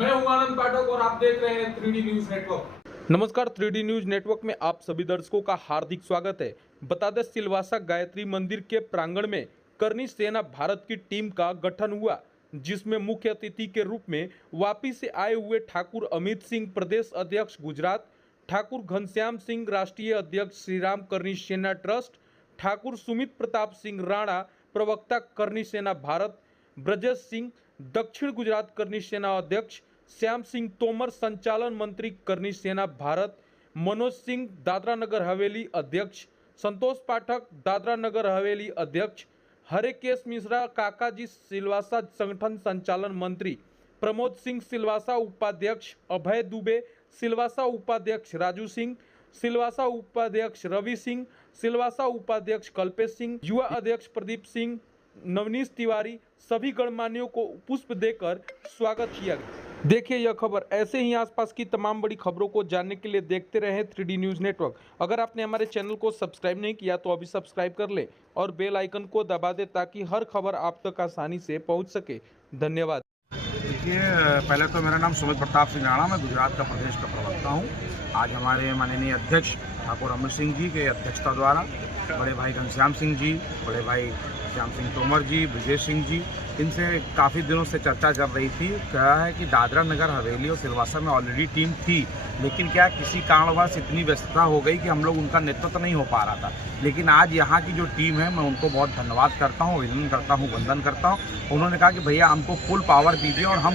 मैं हूं आनंद पाठक और आप देख रहे हैं 3D न्यूज नेटवर्क। नमस्कार, 3D न्यूज नेटवर्क में आप सभी दर्शकों का हार्दिक स्वागत है। बता दें, सिलवासा गायत्री मंदिर के प्रांगण में करनी सेना भारत की टीम का गठन हुआ, जिसमें मुख्य अतिथि के रूप में वापी से आए हुए ठाकुर अमित सिंह प्रदेश अध्यक्ष गुजरात, ठाकुर घनश्याम सिंह राष्ट्रीय अध्यक्ष श्री राम करनी सेना ट्रस्ट, ठाकुर सुमित प्रताप सिंह राणा प्रवक्ता करनी सेना भारत, ब्रजेश सिंह दक्षिण गुजरात करनी सेना अध्यक्ष, श्याम सिंह तोमर संचालन मंत्री करनी सेना भारत, मनोज सिंह दादरा नगर हवेली अध्यक्ष, संतोष पाठक दादरा नगर हवेली अध्यक्ष, हरेकेश मिश्रा काकाजी सिलवासा संगठन संचालन मंत्री, प्रमोद सिंह सिलवासा उपाध्यक्ष, अभय दुबे सिलवासा उपाध्यक्ष, राजू सिंह सिलवासा उपाध्यक्ष, रवि सिंह सिलवासा उपाध्यक्ष, कल्पेश सिंह युवा अध्यक्ष, प्रदीप सिंह, नवनीश तिवारी सभी गणमान्यों को पुष्प देकर स्वागत किया गया। देखिए यह खबर। ऐसे ही आसपास की तमाम बड़ी खबरों को जानने के लिए देखते रहें 3D न्यूज नेटवर्क। अगर आपने हमारे चैनल को सब्सक्राइब नहीं किया तो अभी सब्सक्राइब कर ले और बेल आइकन को दबा दे ताकि हर खबर आप तक आसानी से पहुंच सके। धन्यवाद। देखिए, पहले तो मेरा नाम सुमित प्रताप सिंह राणा, मैं गुजरात का प्रदेश का प्रवक्ता हूँ। आज हमारे माननीय अध्यक्ष ठाकुर अमित सिंह जी के अध्यक्षता द्वारा बड़े भाई घनश्याम सिंह जी, बड़े भाई श्याम सिंह तोमर जी, ब्रजेश सिंह जी, इनसे काफ़ी दिनों से चर्चा चल रही थी। कहा है कि दादरा नगर हवेली और सिलवासा में ऑलरेडी टीम थी, लेकिन क्या किसी कारणवश इतनी व्यस्तता हो गई कि हम लोग उनका नेतृत्व नहीं हो पा रहा था। लेकिन आज यहाँ की जो टीम है, मैं उनको बहुत धन्यवाद करता हूँ, अभिनंदन करता हूँ, वंदन करता हूँ। उन्होंने कहा कि भैया हमको फुल पावर दीजिए और हम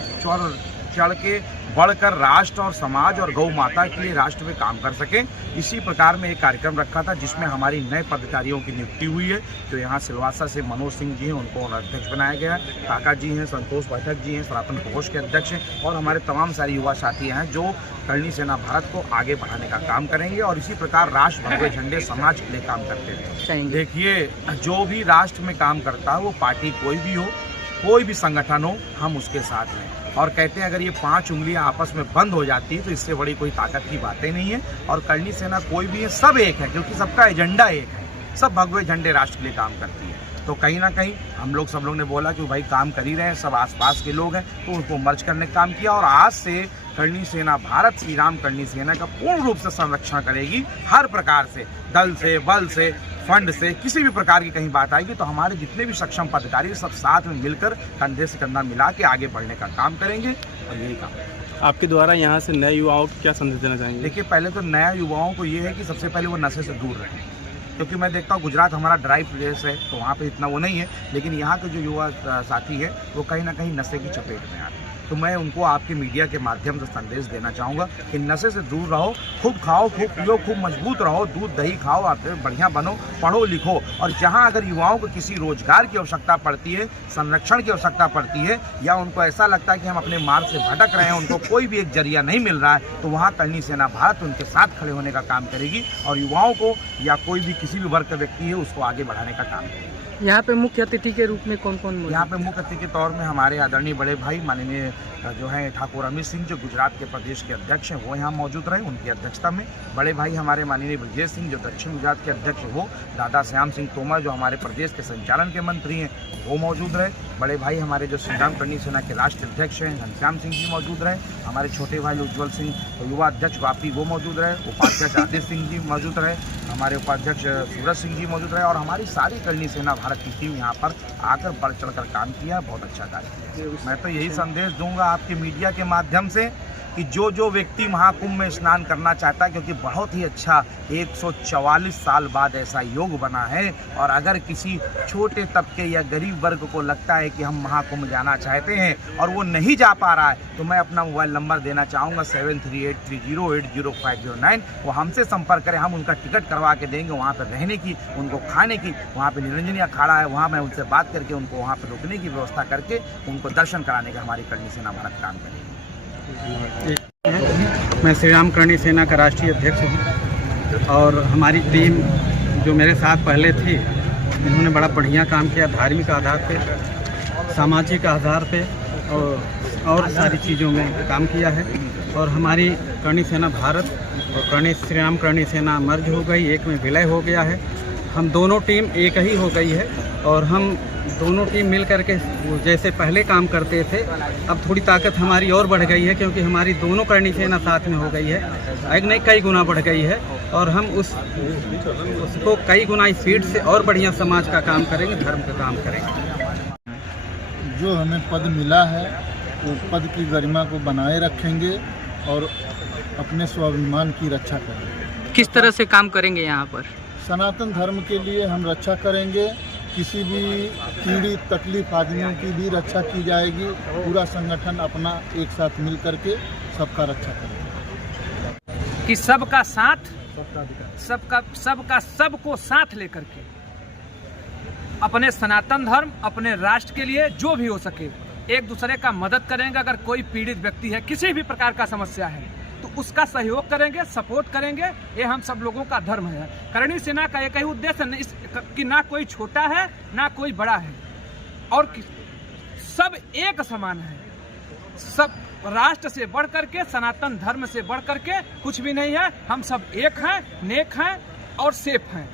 चढ़ के बढ़कर राष्ट्र और समाज और गौ माता के लिए राष्ट्र में काम कर सकें। इसी प्रकार में एक कार्यक्रम रखा था जिसमें हमारी नए पदाधिकारियों की नियुक्ति हुई है। जो यहाँ सिलवासा से मनोज सिंह जी हैं, उनको अध्यक्ष बनाया गया है। काका जी हैं, संतोष पाठक जी हैं, सनातन प्रकोष्ठ के अध्यक्ष हैं, और हमारे तमाम सारे युवा साथी हैं जो करनी सेना भारत को आगे बढ़ाने का काम करेंगे और इसी प्रकार राष्ट्र भगवे झंडे समाज के लिए काम करते हैं। देखिए, जो भी राष्ट्र में काम करता है, वो पार्टी कोई भी हो, कोई भी संगठन हो, हम उसके साथ हैं। और कहते हैं अगर ये 5 उंगलियां आपस में बंद हो जाती है तो इससे बड़ी कोई ताकत की बातें नहीं है। और करनी सेना कोई भी है, सब एक है, क्योंकि सबका एजेंडा एक है। सब भगवे झंडे राष्ट्र के लिए काम करती है। तो कहीं ना कहीं हम लोग सब लोग ने बोला कि भाई काम कर ही रहे हैं, सब आसपास के लोग हैं, तो उनको मर्ज करने का काम किया। और आज से करनी सेना भारत श्री राम करनी सेना का पूर्ण रूप से संरक्षण करेगी। हर प्रकार से, दल से, बल से, फंड से, किसी भी प्रकार की कहीं बात आएगी तो हमारे जितने भी सक्षम पदाधिकारी सब साथ में मिलकर कंधे से कंधा मिला के आगे बढ़ने का काम करेंगे। और यही काम आपके द्वारा यहाँ से नए युवाओं को क्या संदेश देना चाहेंगे? देखिए, पहले तो नया युवाओं को ये है कि सबसे पहले वो नशे से दूर रहें, क्योंकि मैं देखता हूँ गुजरात हमारा ड्राई प्लेस है तो वहाँ पे इतना वो नहीं है, लेकिन यहाँ के जो युवा साथी है वो कहीं ना कहीं नशे की चपेट में आ रहे हैं। तो मैं उनको आपके मीडिया के माध्यम से संदेश देना चाहूँगा कि नशे से दूर रहो, खूब खाओ, खूब पियो, खूब मजबूत रहो, दूध दही खाओ, आप बढ़िया बनो, पढ़ो लिखो। और जहाँ अगर युवाओं को किसी रोजगार की आवश्यकता पड़ती है, संरक्षण की आवश्यकता पड़ती है, या उनको ऐसा लगता है कि हम अपने मार्ग से भटक रहे हैं, उनको कोई भी एक जरिया नहीं मिल रहा है, तो वहाँ करनी सेना भारत उनके साथ खड़े होने का काम करेगी और युवाओं को या कोई भी किसी भी वर्ग का व्यक्ति है उसको आगे बढ़ाने का काम करेगी। यहाँ पे मुख्य अतिथि के रूप में कौन कौन? यहाँ पे मुख्य अतिथि के तौर में हमारे आदरणीय बड़े भाई माननीय जो है ठाकुर अमित सिंह, जो गुजरात के प्रदेश के अध्यक्ष हैं, वो यहाँ मौजूद रहे, उनकी अध्यक्षता में। बड़े भाई हमारे माननीय ब्रजेश सिंह, जो दक्षिण गुजरात के अध्यक्ष हैं, वो दादा श्याम सिंह तोमर, जो हमारे प्रदेश के संचालन के मंत्री हैं, वो मौजूद रहे। बड़े भाई हमारे जो श्री राम करनी सेना के राष्ट्रीय अध्यक्ष हैं, घनश्याम सिंह जी मौजूद रहे। हमारे छोटे भाई उज्ज्वल सिंह, तो युवा अध्यक्ष वापी, वो मौजूद रहे। उपाध्यक्ष आदित्य सिंह जी मौजूद रहे। हमारे उपाध्यक्ष सूरज सिंह जी मौजूद रहे। और हमारी सारी करनी सेना भारत की टीम यहाँ पर आकर बढ़ चढ़कर काम किया, बहुत अच्छा कार्य किया। मैं तो यही संदेश दूंगा आपके मीडिया के माध्यम से कि जो व्यक्ति महाकुंभ में स्नान करना चाहता है, क्योंकि बहुत ही अच्छा 144 साल बाद ऐसा योग बना है, और अगर किसी छोटे तबके या गरीब वर्ग को लगता है कि हम महाकुंभ जाना चाहते हैं और वो नहीं जा पा रहा है, तो मैं अपना मोबाइल नंबर देना चाहूँगा 7383080509। वो हमसे संपर्क करें, हम उनका टिकट करवा के देंगे। वहाँ पर रहने की, उनको खाने की, वहाँ पर निरंजनी अखाड़ा है, वहाँ मैं उनसे बात करके उनको वहाँ पर रुकने की व्यवस्था करके उनको दर्शन कराने का हमारी करनी सेना भारत काम करेगी। मैं श्री राम करनी सेना का राष्ट्रीय अध्यक्ष हूँ और हमारी टीम जो मेरे साथ पहले थी, इन्होंने बड़ा बढ़िया काम किया, धार्मिक आधार पे, सामाजिक आधार पे और सारी चीज़ों में काम किया है। और हमारी करनी सेना भारत और श्री राम करनी सेना मर्ज हो गई, एक में विलय हो गया है। हम दोनों टीम एक ही हो गई है और हम दोनों टीम मिल करके जैसे पहले काम करते थे अब थोड़ी ताकत हमारी और बढ़ गई है, क्योंकि हमारी दोनों करनी सेना साथ में हो गई है, एक नहीं कई गुना बढ़ गई है और हम उसको कई गुना स्पीड से और बढ़िया समाज का काम करेंगे, धर्म का काम करेंगे। जो हमें पद मिला है वो पद की गरिमा को बनाए रखेंगे और अपने स्वाभिमान की रक्षा करेंगे। किस तरह से काम करेंगे यहाँ पर? सनातन धर्म के लिए हम रक्षा करेंगे, किसी भी पीड़ित तकलीफ आदमियों की भी रक्षा की जाएगी। पूरा संगठन अपना एक साथ मिल करके सबका रक्षा करेगा कि सबका साथ सबका सबको साथ लेकर के अपने सनातन धर्म अपने राष्ट्र के लिए जो भी हो सके एक दूसरे का मदद करेंगे। अगर कोई पीड़ित व्यक्ति है, किसी भी प्रकार का समस्या है, तो उसका सहयोग करेंगे, सपोर्ट करेंगे। ये हम सब लोगों का धर्म है। करणी सेना का एक ही उद्देश्य कि ना कोई छोटा है ना कोई बड़ा है और सब एक समान है। सब राष्ट्र से बढ़ करके, सनातन धर्म से बढ़ करके कुछ भी नहीं है। हम सब एक हैं, नेक हैं और सेफ हैं।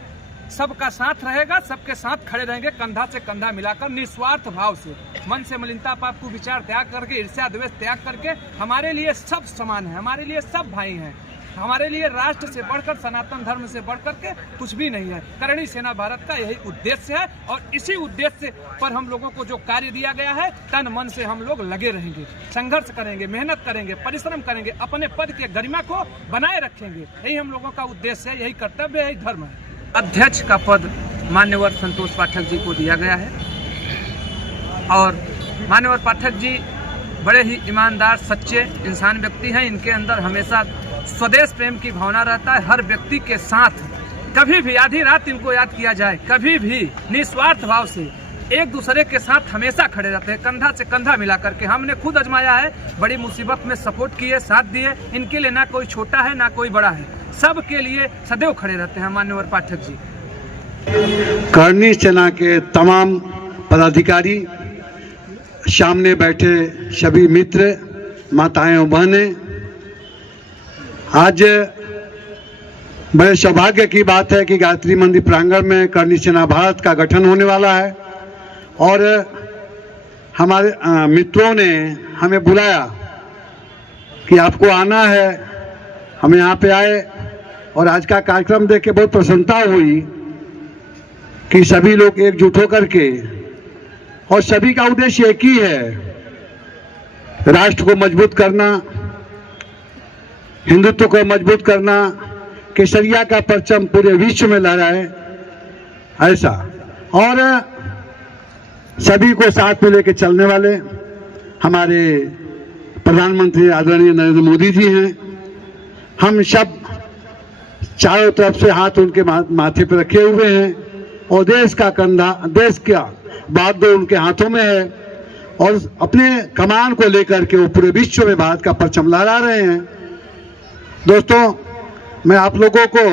सबका साथ रहेगा, सबके साथ खड़े रहेंगे, कंधा से कंधा मिलाकर निस्वार्थ भाव से, मन से मलिनता पाप को विचार त्याग करके, ईर्ष्या द्वेष त्याग करके। हमारे लिए सब समान है, हमारे लिए सब भाई हैं, हमारे लिए राष्ट्र से बढ़कर, सनातन धर्म से बढ़कर के कुछ भी नहीं है। करणी सेना भारत का यही उद्देश्य है और इसी उद्देश्य पर हम लोगों को जो कार्य दिया गया है, तन मन से हम लोग लगे रहेंगे, संघर्ष करेंगे, मेहनत करेंगे, परिश्रम करेंगे, अपने पद के गरिमा को बनाए रखेंगे। यही हम लोगों का उद्देश्य है, यही कर्तव्य है, यही धर्म है। अध्यक्ष का पद मान्यवर संतोष पाठक जी को दिया गया है और मान्यवर पाठक जी बड़े ही ईमानदार, सच्चे इंसान व्यक्ति हैं। इनके अंदर हमेशा स्वदेश प्रेम की भावना रहता है। हर व्यक्ति के साथ कभी भी आधी रात इनको याद किया जाए, कभी भी निस्वार्थ भाव से एक दूसरे के साथ हमेशा खड़े रहते हैं, कंधा से कंधा मिला करके। हमने खुद आजमाया है, बड़ी मुसीबत में सपोर्ट किए, साथ दिए। इनके लिए ना कोई छोटा है ना कोई बड़ा है, सबके लिए सदैव खड़े रहते हैं मान्यवर पाठक जी। करणी सेना के तमाम पदाधिकारी, सामने बैठे सभी मित्र, माताएं और बहनें, आज बड़े सौभाग्य की बात है कि गायत्री मंदिर प्रांगण में करणी सेना भारत का गठन होने वाला है और हमारे मित्रों ने हमें बुलाया कि आपको आना है। हम यहाँ पे आए और आज का कार्यक्रम देख के बहुत प्रसन्नता हुई कि सभी लोग एकजुट होकर के, और सभी का उद्देश्य एक ही है, राष्ट्र को मजबूत करना, हिंदुत्व को मजबूत करना, केसरिया का परचम पूरे विश्व में लहराए, ऐसा। और सभी को साथ में लेकर चलने वाले हमारे प्रधानमंत्री आदरणीय नरेंद्र मोदी जी हैं। हम सब चारों तरफ से हाथ उनके माथे पर रखे हुए हैं और देश का कंधा, देश का बागडोर उनके हाथों में है और अपने कमान को लेकर के वो पूरे विश्व में भारत का परचम लहरा रहे हैं। दोस्तों, मैं आप लोगों को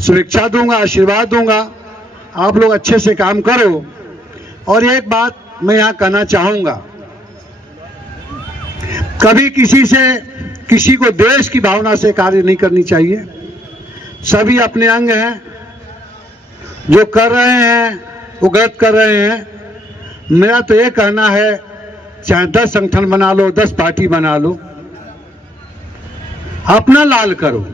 शुभेच्छा दूंगा, आशीर्वाद दूंगा, आप लोग अच्छे से काम करो। और एक बात मैं यहाँ कहना चाहूंगा, कभी किसी को देश की भावना से कार्य नहीं करनी चाहिए। सभी अपने अंग हैं, जो कर रहे हैं वो गलत कर रहे हैं। मेरा तो ये कहना है, चाहे 10 संगठन बना लो, 10 पार्टी बना लो, अपना लाल करो,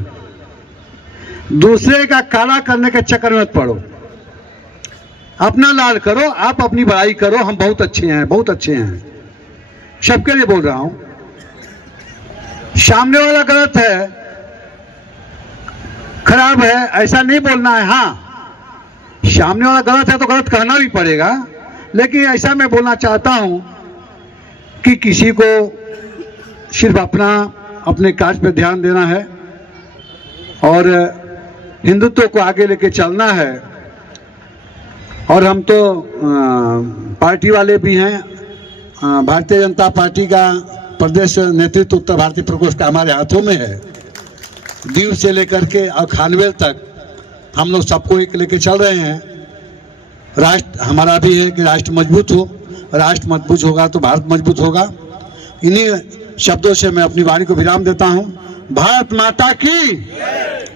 दूसरे का काला करने के चक्कर में मत पड़ो। अपना लाल करो, आप अपनी बड़ाई करो, हम बहुत अच्छे हैं, बहुत अच्छे हैं, सबके लिए बोल रहा हूं। सामने वाला गलत है, खराब है, ऐसा नहीं बोलना है। हाँ, सामने वाला गलत है तो गलत कहना भी पड़ेगा, लेकिन ऐसा मैं बोलना चाहता हूं कि किसी को सिर्फ अपने कार्य पर ध्यान देना है और हिंदुत्व को आगे लेके चलना है। और हम तो पार्टी वाले भी हैं, भारतीय जनता पार्टी का प्रदेश नेतृत्व उत्तर भारतीय प्रकोष्ठ का हमारे हाथों में है। दीव से लेकर के और खानवेल तक हम लोग सबको एक लेके चल रहे हैं। राष्ट्र हमारा भी है कि राष्ट्र मजबूत हो, राष्ट्र मजबूत होगा तो भारत मजबूत होगा। इन्हीं शब्दों से मैं अपनी वाणी को विराम देता हूं। भारत माता की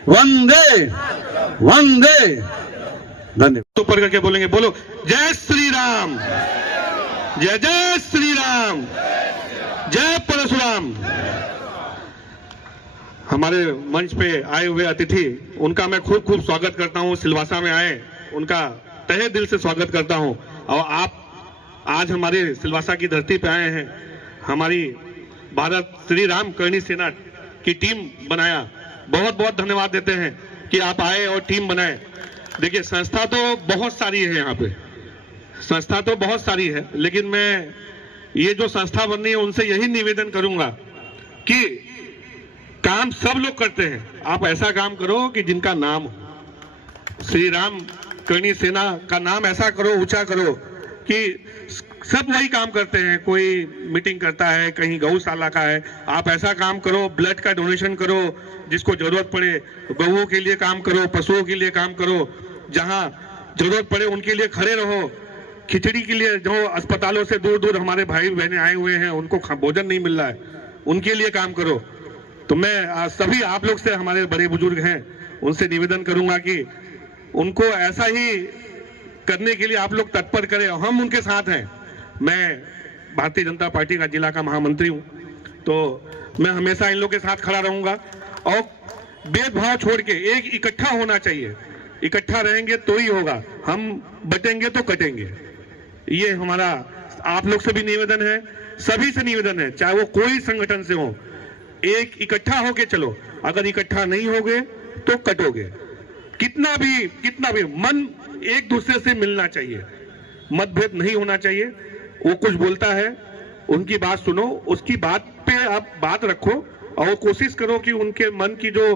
वंदे वंदे धन्यवाद। तो ऊपर करके बोलेंगे, बोलो जय श्री राम, जय जय श्री राम, जय परशुराम। हमारे मंच पे आए हुए अतिथि, उनका मैं खूब खूब स्वागत करता हूं। सिलवासा में आए, उनका तहे दिल से स्वागत करता हूं। और आप आज हमारे सिलवासा की धरती पे आए हैं, हमारी भारत श्री राम करणी सेना की टीम बनाया, बहुत बहुत धन्यवाद देते हैं कि आप आए और टीम बनाए। देखिए, संस्था तो बहुत सारी है, यहाँ पे संस्था तो बहुत सारी है, लेकिन मैं ये जो संस्था बन रही है उनसे यही निवेदन करूंगा कि काम सब लोग करते हैं, आप ऐसा काम करो कि जिनका नाम हो। श्री राम करणी सेना का नाम ऐसा करो, ऊंचा करो कि सब वही काम करते हैं। कोई मीटिंग करता है, कहीं गौशाला का है, आप ऐसा काम करो, ब्लड का डोनेशन करो, जिसको जरूरत पड़े गौओं के लिए काम करो, पशुओं के लिए काम करो, जहां जरूरत पड़े उनके लिए खड़े रहो। खिचड़ी के लिए जो अस्पतालों से दूर दूर हमारे भाई बहनें आए हुए हैं, उनको भोजन नहीं मिल रहा है, उनके लिए काम करो। तो मैं सभी आप लोग से, हमारे बड़े बुजुर्ग हैं, उनसे निवेदन करूंगा कि उनको ऐसा ही करने के लिए आप लोग तत्पर करें। हम उनके साथ हैं। मैं भारतीय जनता पार्टी का जिला का महामंत्री हूं, तो मैं हमेशा इन लोग के साथ खड़ा रहूंगा। और भेदभाव छोड़ के एक इकट्ठा होना चाहिए, इकट्ठा रहेंगे तो ही होगा, हम बटेंगे तो कटेंगे। ये हमारा आप लोग से भी निवेदन है, सभी से निवेदन है, चाहे वो कोई संगठन से हो, एक इकट्ठा होके चलो। अगर इकट्ठा नहीं होगे तो कटोगे। कितना भी मन एक दूसरे से मिलना चाहिए, मतभेद नहीं होना चाहिए। वो कुछ बोलता है, उनकी बात सुनो, उसकी बात पे आप बात रखो और कोशिश करो कि उनके मन की जो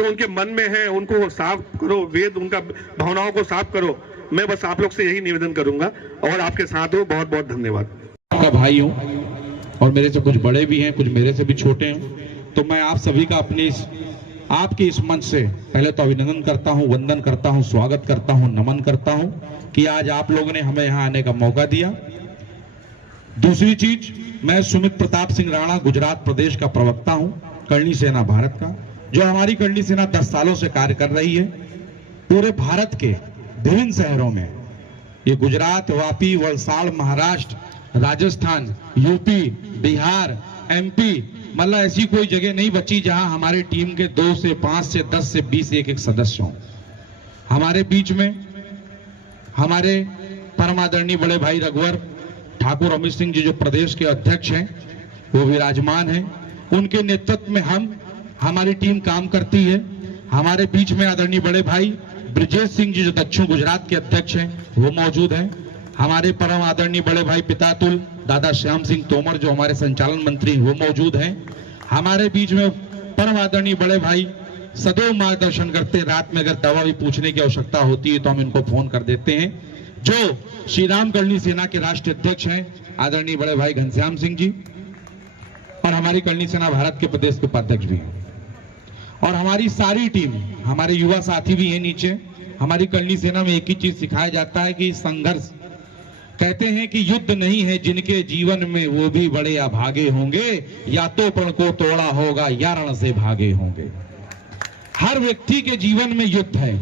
उनके मन में है उनको साफ करो, वेद उनका भावनाओं को साफ करो। मैं बस आप लोग से यही निवेदन करूंगा और आपके साथ हूँ। बहुत बहुत धन्यवाद। आपका भाई हूँ और मेरे से कुछ बड़े भी हैं, कुछ मेरे से भी छोटे हैं, तो मैं आप सभी का आपके इस मंच से पहले तो अभिनंदन करता हूं, वंदन करता हूं, स्वागत करता हूं, नमन करता हूं कि आज आप लोगों ने हमें यहां आने का मौका दिया। दूसरी चीज, मैं सुमित प्रताप सिंह राणा, गुजरात प्रदेश का प्रवक्ता हूं, करणी सेना भारत का। जो हमारी करणी सेना 10 सालों से कार्य कर रही है पूरे भारत के विभिन्न शहरों में। ये गुजरात, वापी, वलसाड़, महाराष्ट्र, राजस्थान, यूपी, बिहार, एमपी, मतलब ऐसी कोई जगह नहीं बची जहां हमारी टीम के 2 से 5 से 10 से 20 एक सदस्य हों। हमारे बीच में हमारे परम आदरणीय बड़े भाई रघुवर ठाकुर अमित सिंह जी, जो प्रदेश के अध्यक्ष हैं, वो विराजमान हैं। उनके नेतृत्व में हमारी टीम काम करती है। हमारे बीच में आदरणीय बड़े भाई ब्रिजेश सिंह जी, जो दक्षिण गुजरात के अध्यक्ष हैं, वो मौजूद हैं। हमारे परम आदरणीय बड़े भाई पितातुल दादा श्याम सिंह तोमर, जो हमारे संचालन मंत्री, वो मौजूद हैं। हमारे बीच में परम आदरणीय बड़े भाई सदैव मार्गदर्शन करते हैं। रात में अगर दवा भी पूछने की आवश्यकता होती है तो हम इनको फोन कर देते हैं। जो श्री राम करणी सेना के राष्ट्रीय अध्यक्ष हैं आदरणीय बड़े भाई घनश्याम सिंह जी, और हमारी करणी सेना भारत के प्रदेश के उपाध्यक्ष भी हैं। और हमारी सारी टीम, हमारे युवा साथी भी हैं नीचे। हमारी करणी सेना में एक ही चीज सिखाया जाता है कि संघर्ष, कहते हैं कि युद्ध नहीं है जिनके जीवन में वो भी बड़े अभागे होंगे, या तो प्रण को तोड़ा होगा या रण से भागे होंगे। हर व्यक्ति के जीवन में युद्ध है।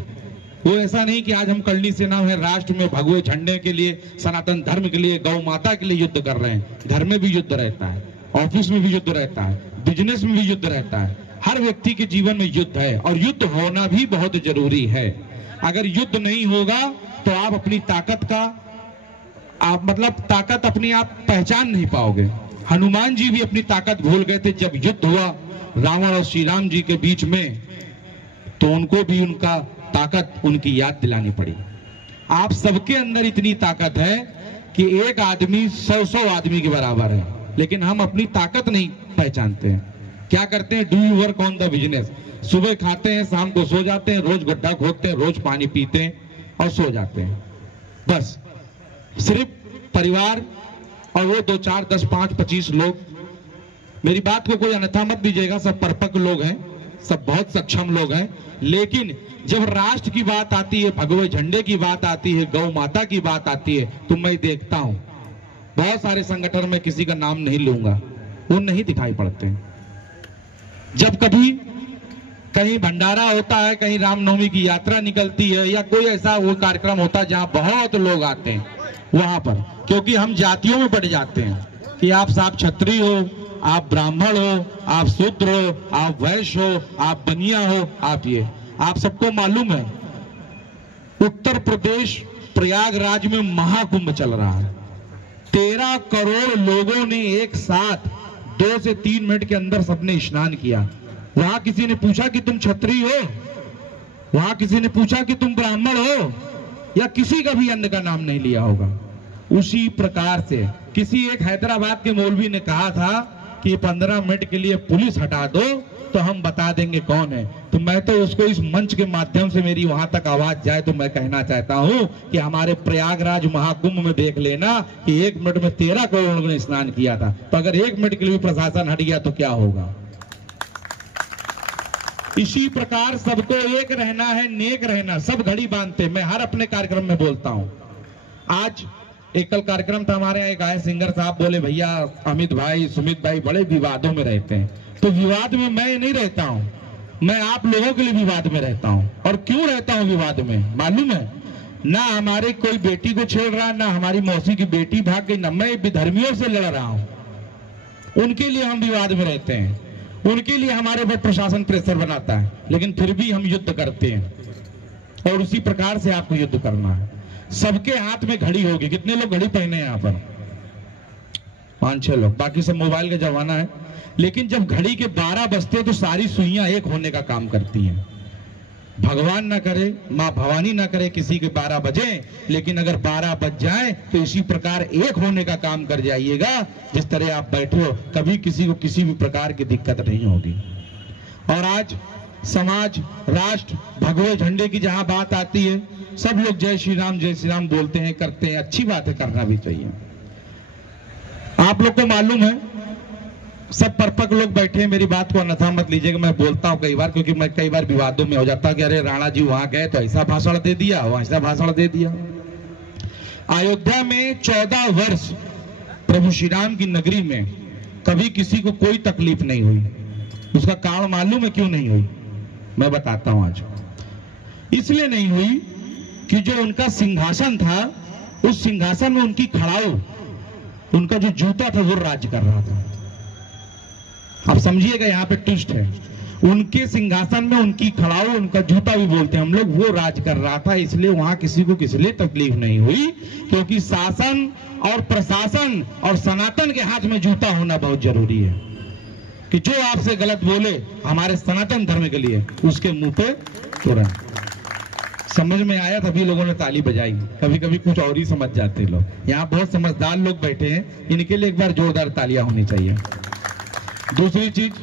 वो ऐसा नहीं कि आज हम करणी सेना में राष्ट्र में भगवे झंडे के लिए, सनातन धर्म के लिए, गौ माता के लिए युद्ध कर रहे हैं। घर में भी युद्ध रहता है, ऑफिस में भी युद्ध रहता है, बिजनेस में भी युद्ध रहता है। हर व्यक्ति के जीवन में युद्ध है और युद्ध होना भी बहुत जरूरी है। अगर युद्ध नहीं होगा तो आप अपनी ताकत का ताकत अपनी आप पहचान नहीं पाओगे। हनुमान जी भी अपनी ताकत भूल गए थे जब युद्ध हुआ रावण और श्री राम जी के बीच में, तो उनको भी उनका ताकत, उनकी याद दिलानी पड़ी। आप सबके अंदर इतनी ताकत है कि एक आदमी 100 आदमी के बराबर है, लेकिन हम अपनी ताकत नहीं पहचानते हैं। क्या करते हैं? Do you work on the business. सुबह खाते हैं, शाम को सो जाते हैं, रोज गड्ढा खोदते हैं, रोज पानी पीते हैं और सो जाते हैं। बस सिर्फ परिवार और वो 2, 4, 10, 5, 25 लोग। मेरी बात को कोई अन्यथा मत दीजिएगा, सब परिपक्व लोग हैं, सब बहुत सक्षम लोग हैं। लेकिन जब राष्ट्र की बात आती है, भगवे झंडे की बात आती है, गौ माता की बात आती है, तो मैं देखता हूं बहुत सारे संगठन में, किसी का नाम नहीं लूंगा, वो नहीं दिखाई पड़ते। जब कभी कहीं भंडारा होता है, कहीं रामनवमी की यात्रा निकलती है, या कोई ऐसा वो कार्यक्रम होता है जहां बहुत लोग आते हैं वहां पर, क्योंकि हम जातियों में बढ़ जाते हैं कि आप साहब क्षत्रिय हो, आप ब्राह्मण हो, आप शूद्र हो, आप वैश्य हो, आप बनिया हो, आप सबको मालूम है उत्तर प्रदेश प्रयागराज में महाकुंभ चल रहा है। 13 करोड़ लोगों ने एक साथ 2 से 3 मिनट के अंदर सबने स्नान किया। वहां किसी ने पूछा कि तुम क्षत्रिय हो, वहां किसी ने पूछा कि तुम ब्राह्मण हो, या किसी का भी अन्न का नाम नहीं लिया होगा। उसी प्रकार से किसी एक हैदराबाद के मौलवी ने कहा था कि 15 मिनट के लिए पुलिस हटा दो तो हम बता देंगे कौन है। तो मैं तो उसको इस मंच के माध्यम से मेरी वहां तक आवाज जाए तो मैं कहना चाहता हूं कि हमारे प्रयागराज महाकुंभ में देख लेना कि 1 मिनट में 13 करोड़ लोगों ने स्नान किया था। तो अगर 1 मिनट के लिए प्रशासन हट गया तो क्या होगा। इसी प्रकार सबको एक रहना है, नेक रहना, सब घड़ी बांधते। मैं हर अपने कार्यक्रम में बोलता हूं। आज एक कल कार्यक्रम था हमारे यहाँ, एक आए सिंगर साहब बोले भैया अमित भाई, सुमित भाई बड़े विवादों में रहते हैं। तो विवाद में मैं नहीं रहता हूं, मैं आप लोगों के लिए विवाद में रहता हूं। और क्यों रहता हूं विवाद में मालूम है? ना हमारे कोई बेटी को छेड़ रहा, ना हमारी मौसी की बेटी भाग गई, ना मैं विधर्मियों से लड़ रहा हूं। उनके लिए हम विवाद में रहते हैं, उनके लिए हमारे पर प्रशासन प्रेशर बनाता है, लेकिन फिर भी हम युद्ध करते हैं। और उसी प्रकार से आपको युद्ध करना है। सबके हाथ में घड़ी होगी। कितने लोग घड़ी पहने हैं यहाँ पर? 5-6 लोग, बाकी सब मोबाइल का जमाना है। लेकिन जब घड़ी के 12 बजते तो सारी सुइयां एक होने का काम करती हैं। भगवान ना करे, माँ भवानी ना करे किसी के 12 बजे, लेकिन अगर 12 बज जाए तो इसी प्रकार एक होने का काम कर जाइएगा। जिस तरह आप बैठे हो, कभी किसी को किसी भी प्रकार की दिक्कत नहीं होगी। और आज समाज, राष्ट्र, भगवे झंडे की जहां बात आती है, सब लोग जय श्री राम बोलते हैं, करते हैं। अच्छी बात है, करना भी चाहिए। आप लोग को मालूम है, सब परपक लोग बैठे हैं, मेरी बात को अन्यथा मत लीजिएगा। मैं बोलता हूं कई बार, क्योंकि मैं कई बार विवादों में हो जाता कि अरे राणा जी वहां गए तो ऐसा भाषण दे दिया, वैसा भाषण दे दिया। अयोध्या में 14 वर्ष प्रभु श्री राम की नगरी में कभी किसी को कोई तकलीफ नहीं हुई। उसका कारण मालूम है क्यों नहीं हुई? मैं बताता हूं। आज इसलिए नहीं हुई कि जो उनका सिंहासन था, उस सिंहासन में उनकी खड़ाऊ, उनका जो जूता था वो राज कर रहा था। आप समझिएगा, यहाँ पे ट्विस्ट है। उनके सिंहासन में उनकी खड़ाऊ, उनका जूता भी बोलते हैं हम लोग, वो राज कर रहा था। इसलिए वहां किसी को किस लिए तकलीफ नहीं हुई, क्योंकि शासन और प्रशासन और सनातन के हाथ में जूता होना बहुत जरूरी है। कि जो आपसे गलत बोले हमारे सनातन धर्म के लिए, उसके मुंह पे तुरंत। समझ में आया? तभी लोगों ने ताली बजाई। कभी कभी कुछ और ही समझ जाते लोग। यहाँ बहुत समझदार लोग बैठे हैं, इनके लिए एक बार जोरदार तालियां होनी चाहिए। दूसरी चीज,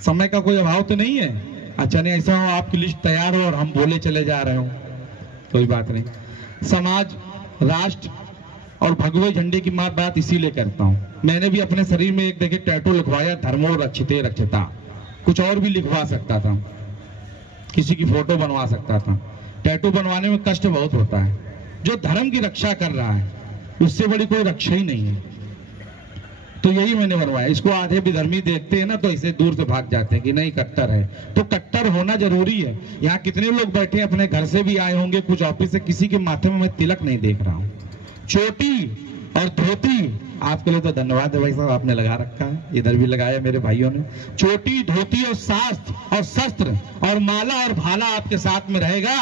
समय का कोई अभाव तो नहीं है? अच्छा नहीं, ऐसा हो आपकी लिस्ट तैयार हो और हम बोले चले जा रहे हो, कोई बात नहीं। समाज, राष्ट्र और भगवे झंडे की बात इसीलिए करता हूं। मैंने भी अपने शरीर में एक देखिए टैटू लिखवाया, धर्मो रक्षिते रक्षिता। कुछ और भी लिखवा सकता था, किसी की फोटो बनवा सकता था। टैटू बनवाने में कष्ट बहुत होता है। जो धर्म की रक्षा कर रहा है उससे बड़ी कोई रक्षा ही नहीं है। तो यही मैंने बनवाया। इसको आधे विधर्मी देखते हैं ना तो इसे दूर से भाग जाते हैं कि नहीं कट्टर है। तो कट्टर होना जरूरी है। यहाँ कितने लोग बैठे हैं, अपने घर से भी आए होंगे, कुछ ऑफिस से, किसी के माथे में मैं तिलक नहीं देख रहा हूँ। चोटी और धोती, आपके लिए तो धन्यवाद है भाई साहब, आपने लगा रखा है, इधर भी लगाया मेरे भाइयों ने। चोटी, धोती और शास्त्र और शस्त्र और माला और भाला आपके साथ में रहेगा।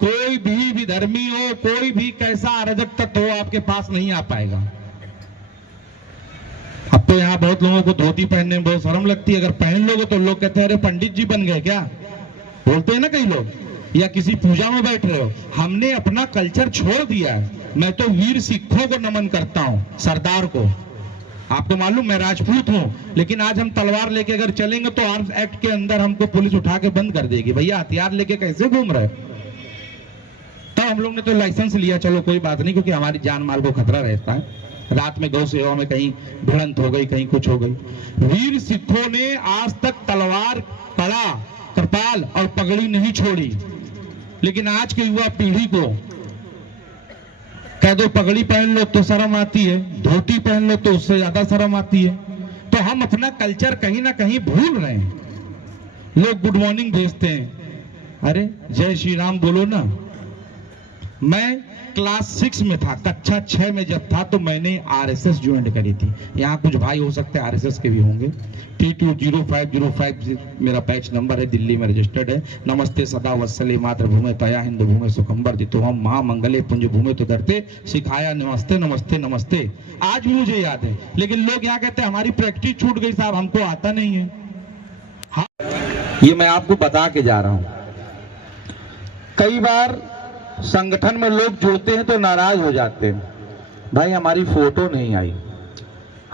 कोई भी विधर्मी हो, कोई भी कैसा अराजक तत्व हो, आपके पास नहीं आ पाएगा। अब तो यहाँ बहुत लोगों को धोती पहनने में बहुत शर्म लगती है। अगर पहन लोगे तो लोग कहते हैं अरे पंडित जी बन गए क्या, बोलते हैं ना कई लोग। या किसी पूजा में बैठ रहे हो। हमने अपना कल्चर छोड़ दिया है। मैं तो वीर सिखों को नमन करता हूं, सरदार को। आपको मालूम मैं राजपूत हूं, लेकिन आज हम तलवार लेके अगर चलेंगे तो आर्म्स एक्ट के अंदर हमको पुलिस उठा के बंद कर देगी। भैया हथियार लेके कैसे घूम रहे? तो हम लोग ने तो लाइसेंस लिया, चलो कोई बात नहीं, क्योंकि हमारी जान माल को खतरा रहता है। रात में गौ सेवा में कहीं भिड़ंत हो गई, कहीं कुछ हो गई। वीर सिखों ने आज तक तलवार, कड़ा, कृपाल और पगड़ी नहीं छोड़ी। लेकिन आज की युवा पीढ़ी को कह दो पगड़ी पहन लो तो शर्म आती है, धोती पहन लो तो उससे ज्यादा शर्म आती है। तो हम अपना कल्चर कहीं ना कहीं भूल रहे हैं। लोग गुड मॉर्निंग भेजते हैं, अरे जय श्री राम बोलो ना। मैं क्लास 6 में था, कक्षा 6 में जब था तो मैंने आरएसएस ज्वाइन करी थी। यहाँ कुछ भाई हो सकते हैं आरएसएस के भी होंगे। T205005 मेरा बैच नंबर है, दिल्ली में रजिस्टर्ड है। नमस्ते सदा वत्सले मातृभूमि तया हिंदू भूमि सुखंबर दितो हम महामंगले पुंज भूमि तो धरते सिखाया नमस्ते नमस्ते नमस्ते। आज भी मुझे याद है, लेकिन लोग यहाँ कहते हैं हमारी प्रैक्टिस छूट गई साहब, हमको आता नहीं है। हाँ, ये मैं आपको बता के जा रहा हूं। कई बार संगठन में लोग जुड़ते हैं तो नाराज हो जाते हैं, भाई हमारी फोटो नहीं आई,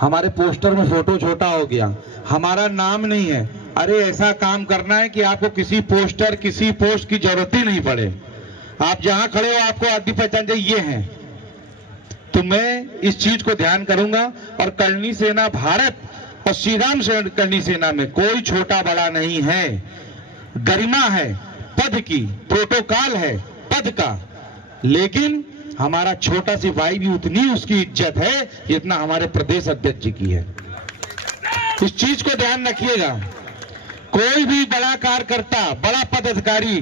हमारे पोस्टर में फोटो छोटा हो गया, हमारा नाम नहीं है। अरे ऐसा काम करना है कि आपको किसी पोस्टर किसी पोस्ट की जरूरत ही नहीं पड़े। आप जहां खड़े हो आपको आदमी पहचान जाए ये हैं। तो मैं इस चीज को ध्यान करूंगा। और करनी सेना भारत और श्री राम करनी सेना में कोई छोटा बड़ा नहीं है। गरिमा है पद की, प्रोटोकॉल है पद का, लेकिन हमारा छोटा सिपाही भी उतनी उसकी इज्जत है जितना हमारे प्रदेश अध्यक्ष जी की है। इस चीज को ध्यान रखिएगा। कोई भी बड़ा कार्यकर्ता, बड़ा पदाधिकारी,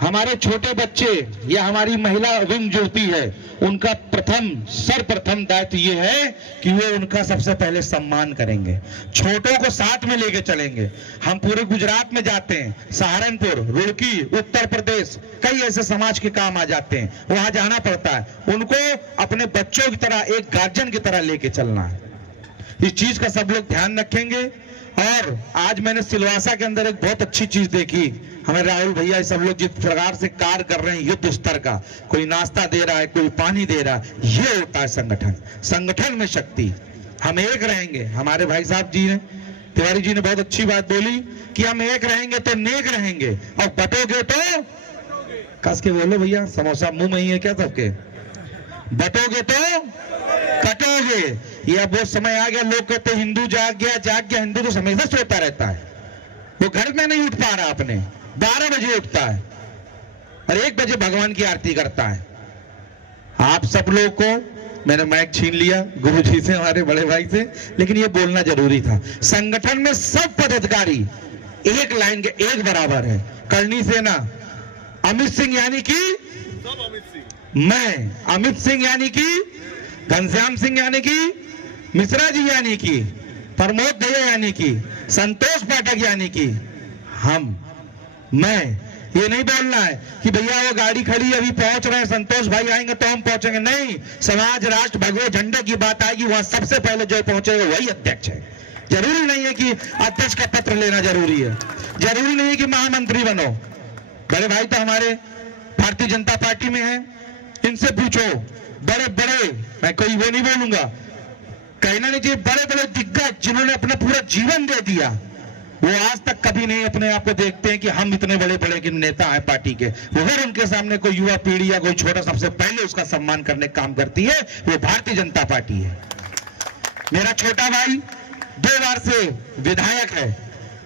हमारे छोटे बच्चे या हमारी महिला विंग जुड़ती है, उनका सर्वप्रथम दायित्व ये है कि वो उनका सबसे पहले सम्मान करेंगे, छोटों को साथ में लेके चलेंगे। हम पूरे गुजरात में जाते हैं, सहारनपुर, रुड़की, उत्तर प्रदेश, कई ऐसे समाज के काम आ जाते हैं, वहां जाना पड़ता है। उनको अपने बच्चों की तरह, एक गार्जियन की तरह लेके चलना है। इस चीज का सब लोग ध्यान रखेंगे। और आज मैंने सिलवासा के अंदर एक बहुत अच्छी चीज देखी। हमें राहुल भैया सब लोग जिस प्रकार से कार्य कर रहे हैं युद्ध स्तर का, कोई नाश्ता दे रहा है, कोई पानी दे रहा है, ये होता है संगठन। संगठन में शक्ति। हम एक रहेंगे। हमारे भाई साहब जी ने, तिवारी जी ने बहुत अच्छी बात बोली कि हम एक रहेंगे तो नेक रहेंगे, और बटोगे तो कस के बोलो भैया, समोसा मुंह में ही है क्या सबके? बटोगे तो कटोगे। ये अब वो समय आ गया, लोग कहते हिंदू जाग गया। हिंदू तो हमेशा सोता रहता है, वो घर में नहीं उठ पा रहा, अपने 12 बजे उठता है और 1 बजे भगवान की आरती करता है। आप सब लोग को मैंने माइक छीन लिया गुरु जी से, हमारे बड़े भाई से, लेकिन ये बोलना जरूरी था। संगठन में सब पदाधिकारी एक लाइन के, एक बराबर है। करनी सेना अमित सिंह यानी कि मैं, अमित सिंह यानी कि घनश्याम सिंह यानी कि मिश्रा जी यानी कि प्रमोद भैया यानी कि संतोष पाठक यानी कि हम, मैं। ये नहीं बोलना है कि भैया वो गाड़ी खड़ी अभी पहुंच रहे हैं, संतोष भाई आएंगे तो हम पहुंचेंगे। नहीं, समाज राष्ट्र भगवे झंडे की बात आएगी, वहां सबसे पहले जो पहुंचेगा वही अध्यक्ष है। जरूरी नहीं है कि अध्यक्ष का पत्र लेना जरूरी है, जरूरी नहीं है कि महामंत्री बनो। बड़े भाई तो हमारे भारतीय जनता पार्टी में है, इनसे पूछो। बड़े बड़े, मैं कोई वो नहीं बोलूंगा, कहना नहीं चाहिए, बड़े बड़े दिग्गज जिन्होंने अपना पूरा जीवन दे दिया, वो आज तक कभी नहीं अपने आप को देखते हैं कि हम इतने बड़े बड़े के नेता हैं पार्टी के। वो फिर उनके सामने कोई युवा पीढ़ी या कोई छोटा, सबसे पहले उसका सम्मान करने का काम करती है, वो भारतीय जनता पार्टी है। मेरा छोटा भाई 2 बार से विधायक है,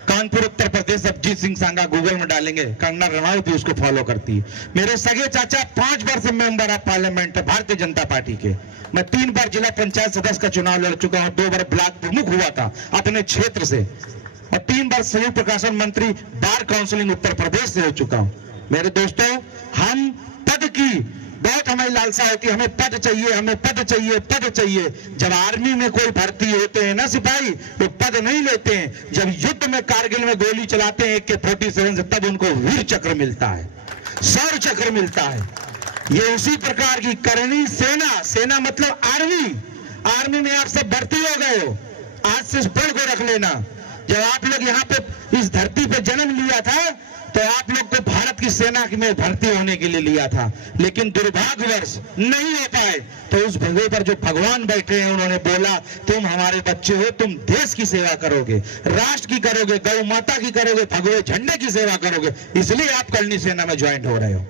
कानपुर उत्तर प्रदेश, अभिजीत सिंह सांगा, गूगल में डालेंगे, कंगना रनावत भी उसको फॉलो करती है। मेरे सगे चाचा 5 बार से मेंबर ऑफ पार्लियामेंट है भारतीय जनता पार्टी के। मैं 3 बार जिला पंचायत सदस्य का चुनाव लड़ चुका हूं, 2 बार ब्लॉक प्रमुख हुआ था अपने क्षेत्र से, और 3 बार संयुक्त प्रकाशन मंत्री बार काउंसिलिंग उत्तर प्रदेश से हो चुका हूं। मेरे दोस्तों, हम पद की बहुत हमारी लालसा होती है, हमें पद चाहिए, हमें पद चाहिए, पद चाहिए। जब आर्मी में कोई भर्ती होते हैं ना सिपाही, वो पद नहीं लेते हैं। जब युद्ध में कारगिल में गोली चलाते हैं AK-47 से, तब उनको वीर चक्र मिलता है, शौर्य चक्र मिलता है। ये उसी प्रकार की करनी सेना, सेना मतलब आर्मी, आर्मी में आप सब भर्ती हो गए हो। आज से इस बल को रख लेना, जब आप लोग यहाँ पे इस धरती पे जन्म लिया था तो आप लोग को भारत की सेना में भर्ती होने के लिए लिया था, लेकिन दुर्भाग्यवश नहीं हो पाए। तो उस भगवे पर जो भगवान बैठे हैं, उन्होंने बोला तुम हमारे बच्चे हो, तुम देश की सेवा करोगे, राष्ट्र की करोगे, गौ माता की करोगे, भगवे झंडे की सेवा करोगे, इसलिए आप करनी सेना में ज्वाइन हो रहे हो।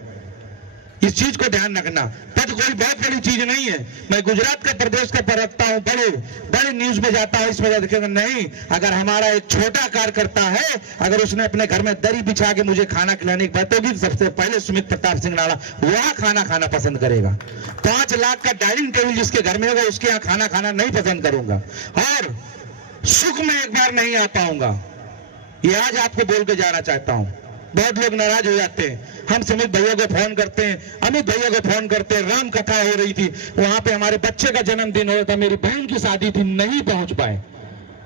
इस चीज को ध्यान रखना। पद कोई बहुत बड़ी चीज नहीं है। मैं गुजरात का प्रदेश का प्रवक्ता हूं, बड़े बड़े न्यूज में जाता हूं, इस वजह देखिएगा नहीं। अगर हमारा एक छोटा कार्यकर्ता है, अगर उसने अपने घर में दरी बिछा के मुझे खाना खिलाने की बात होगी, सबसे पहले सुमित प्रताप सिंह राणा वहां खाना खाना पसंद करेगा। 5 लाख का डाइनिंग टेबल जिसके घर में होगा, उसके यहाँ खाना खाना नहीं पसंद करूंगा, और सुख में एक बार नहीं आ पाऊंगा। ये आज आपको बोल के जाना चाहता हूं। बहुत लोग नाराज हो जाते हैं, हम सुमित भैया को फोन करते हैं, अमित भैया को फोन करते हैं, राम कथा हो रही थी, वहां पे हमारे बच्चे का जन्मदिन हो रहा था, मेरी बहन की शादी थी, नहीं पहुंच पाए।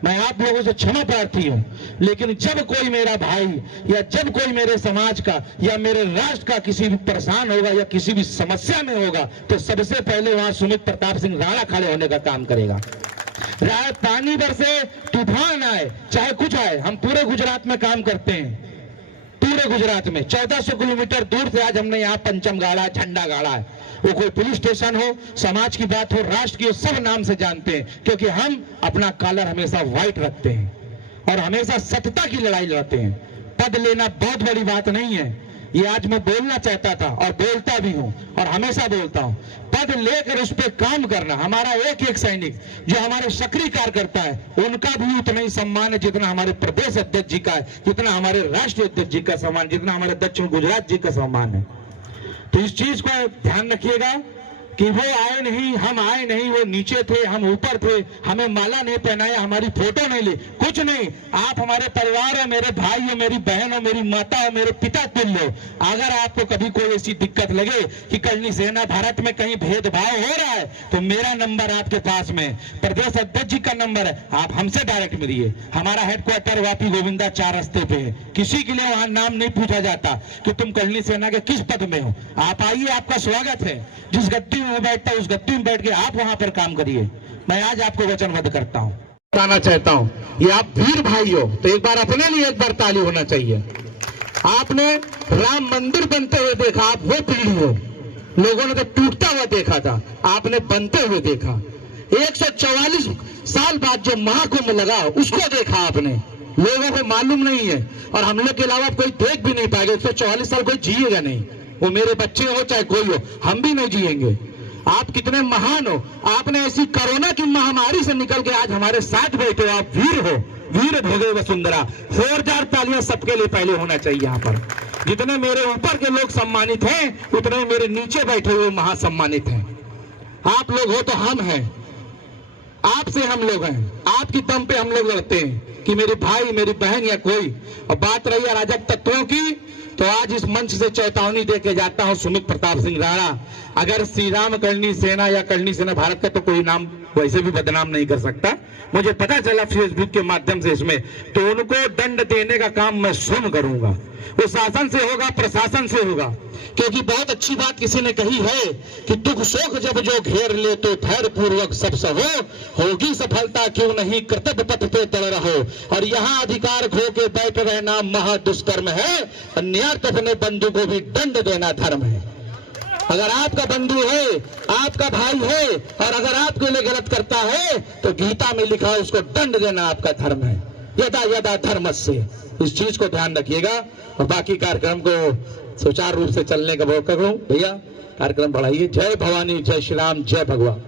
मैं आप लोगों से क्षमा प्रार्थी हूं, लेकिन जब कोई मेरा भाई या जब कोई मेरे समाज का या मेरे राष्ट्र का किसी भी परेशान होगा या किसी भी समस्या में होगा, तो सबसे पहले वहां सुमित प्रताप सिंह राणा खड़े होने का काम करेगा। चाहे पानी बरसे, तूफान आए, चाहे कुछ आए, हम पूरे गुजरात में काम करते हैं। पूरे गुजरात में 1400 किलोमीटर दूर से आज हमने यहाँ पंचम गाड़ा, झंडा गाड़ा है। वो कोई पुलिस स्टेशन हो, समाज की बात हो, राष्ट्र की हो, सब नाम से जानते हैं, क्योंकि हम अपना कॉलर हमेशा व्हाइट रखते हैं और हमेशा सत्यता की लड़ाई लड़ते हैं। पद लेना बहुत बड़ी बात नहीं है, ये आज मैं बोलना चाहता था और बोलता भी हूं और हमेशा बोलता हूं। पद लेकर उस पर काम करना, हमारा एक एक सैनिक जो हमारे सक्रिय कार्यकर्ता है, उनका भी उतना ही सम्मान है जितना हमारे प्रदेश अध्यक्ष जी का है, जितना हमारे राष्ट्रीय अध्यक्ष जी का सम्मान, जितना हमारे दक्षिण गुजरात जी का सम्मान है। तो इस चीज को ध्यान रखिएगा कि वो आए नहीं, हम आए नहीं, वो नीचे थे, हम ऊपर थे, हमें माला नहीं पहनाया, हमारी फोटो नहीं ली, कुछ नहीं। आप हमारे परिवार हो, मेरे भाई हो, मेरी बहन हो, मेरी माता हो, मेरे पिता तुल्य हो। अगर आपको कभी कोई ऐसी दिक्कत लगे कि कर्णी सेना भारत में कहीं भेदभाव हो रहा है, तो मेरा नंबर आपके पास में, प्रदेश अध्यक्ष जी का नंबर है, आप हमसे डायरेक्ट मिलिए। हमारा हेडक्वार्टर वापी गोविंदा 4 रास्ते पे है। किसी के लिए वहां नाम नहीं पूछा जाता कि तुम कर्णी सेना के किस पद में हो। आप आइए, आपका स्वागत है। जिस गद्दी में बैठता है उस गद्दी में बैठ के आप वहां पर काम करिए। मैं आज आपको वचनबद्ध करता हूं, बताना चाहता हूं, ये आप वीर भाई हो, तो एक बार अपने लिए एक बार ताली होना चाहिए। आपने राम मंदिर बनते हुए देखा, आप वो पीढ़ी हो, लोगों ने तो टूटता हुआ देखा था, आपने बनते हुए देखा। 144 साल बाद जो महाकुंभ लगा उसको देखा आपने, लोगों को मालूम नहीं है और हम लोग के अलावा कोई देख भी नहीं पाएगा। 144 साल कोई जिएगा नहीं, वो मेरे बच्चे हो चाहे कोई हो, हम भी नहीं जिएंगे। आप कितने महान हो, आपने ऐसी कोरोना की महामारी से निकल के आज हमारे साथ बैठे हो, आप वीर हो, वीर भोगे वसुंधरा। 4000 तालियां सबके लिए पहले होना चाहिए। यहाँ पर जितने मेरे ऊपर के लोग सम्मानित हैं, उतने मेरे नीचे बैठे हुए महासम्मानित हैं। आप लोग हो तो हम हैं, आपसे हम लोग हैं, आपकी दम पे हम लोग लड़ते हैं कि मेरे भाई, मेरी बहन या कोई। और बात रही अराजक तत्वों की, तो आज इस मंच से चेतावनी देके जाता हूं सुमित प्रताप सिंह राणा, अगर श्री राम कर्णी सेना या कर्णी सेना भारत का तो कोई नाम वैसे भी बदनाम नहीं कर सकता, मुझे पता चला फेसबुक के माध्यम से इसमें, तो उनको दंड देने का काम मैं स्वयं करूंगा। वो शासन से होगा, प्रशासन से होगा, क्योंकि बहुत अच्छी बात किसी ने कही है कि दुख शोक जब जो घेर ले तो धैर्य पूर्वक सब सहो, होगी सफलता क्यों नहीं कर्तव्य पथ पे चल रहो। और यहाँ अधिकार खो के बैठ रहना महा दुष्कर्म है, अन्यार्थ अपने बंधु को भी दंड देना धर्म है। अगर आपका बंधु है, आपका भाई है, और अगर आपके लिए गलत करता है, तो गीता में लिखा है उसको दंड देना आपका धर्म है। यदा यदा धर्मस्य, इस चीज को ध्यान रखिएगा। और बाकी कार्यक्रम को सुचारू रूप से चलने का वो करूं। भैया कार्यक्रम बढ़ाइए। जय भवानी, जय श्री राम, जय भगवान।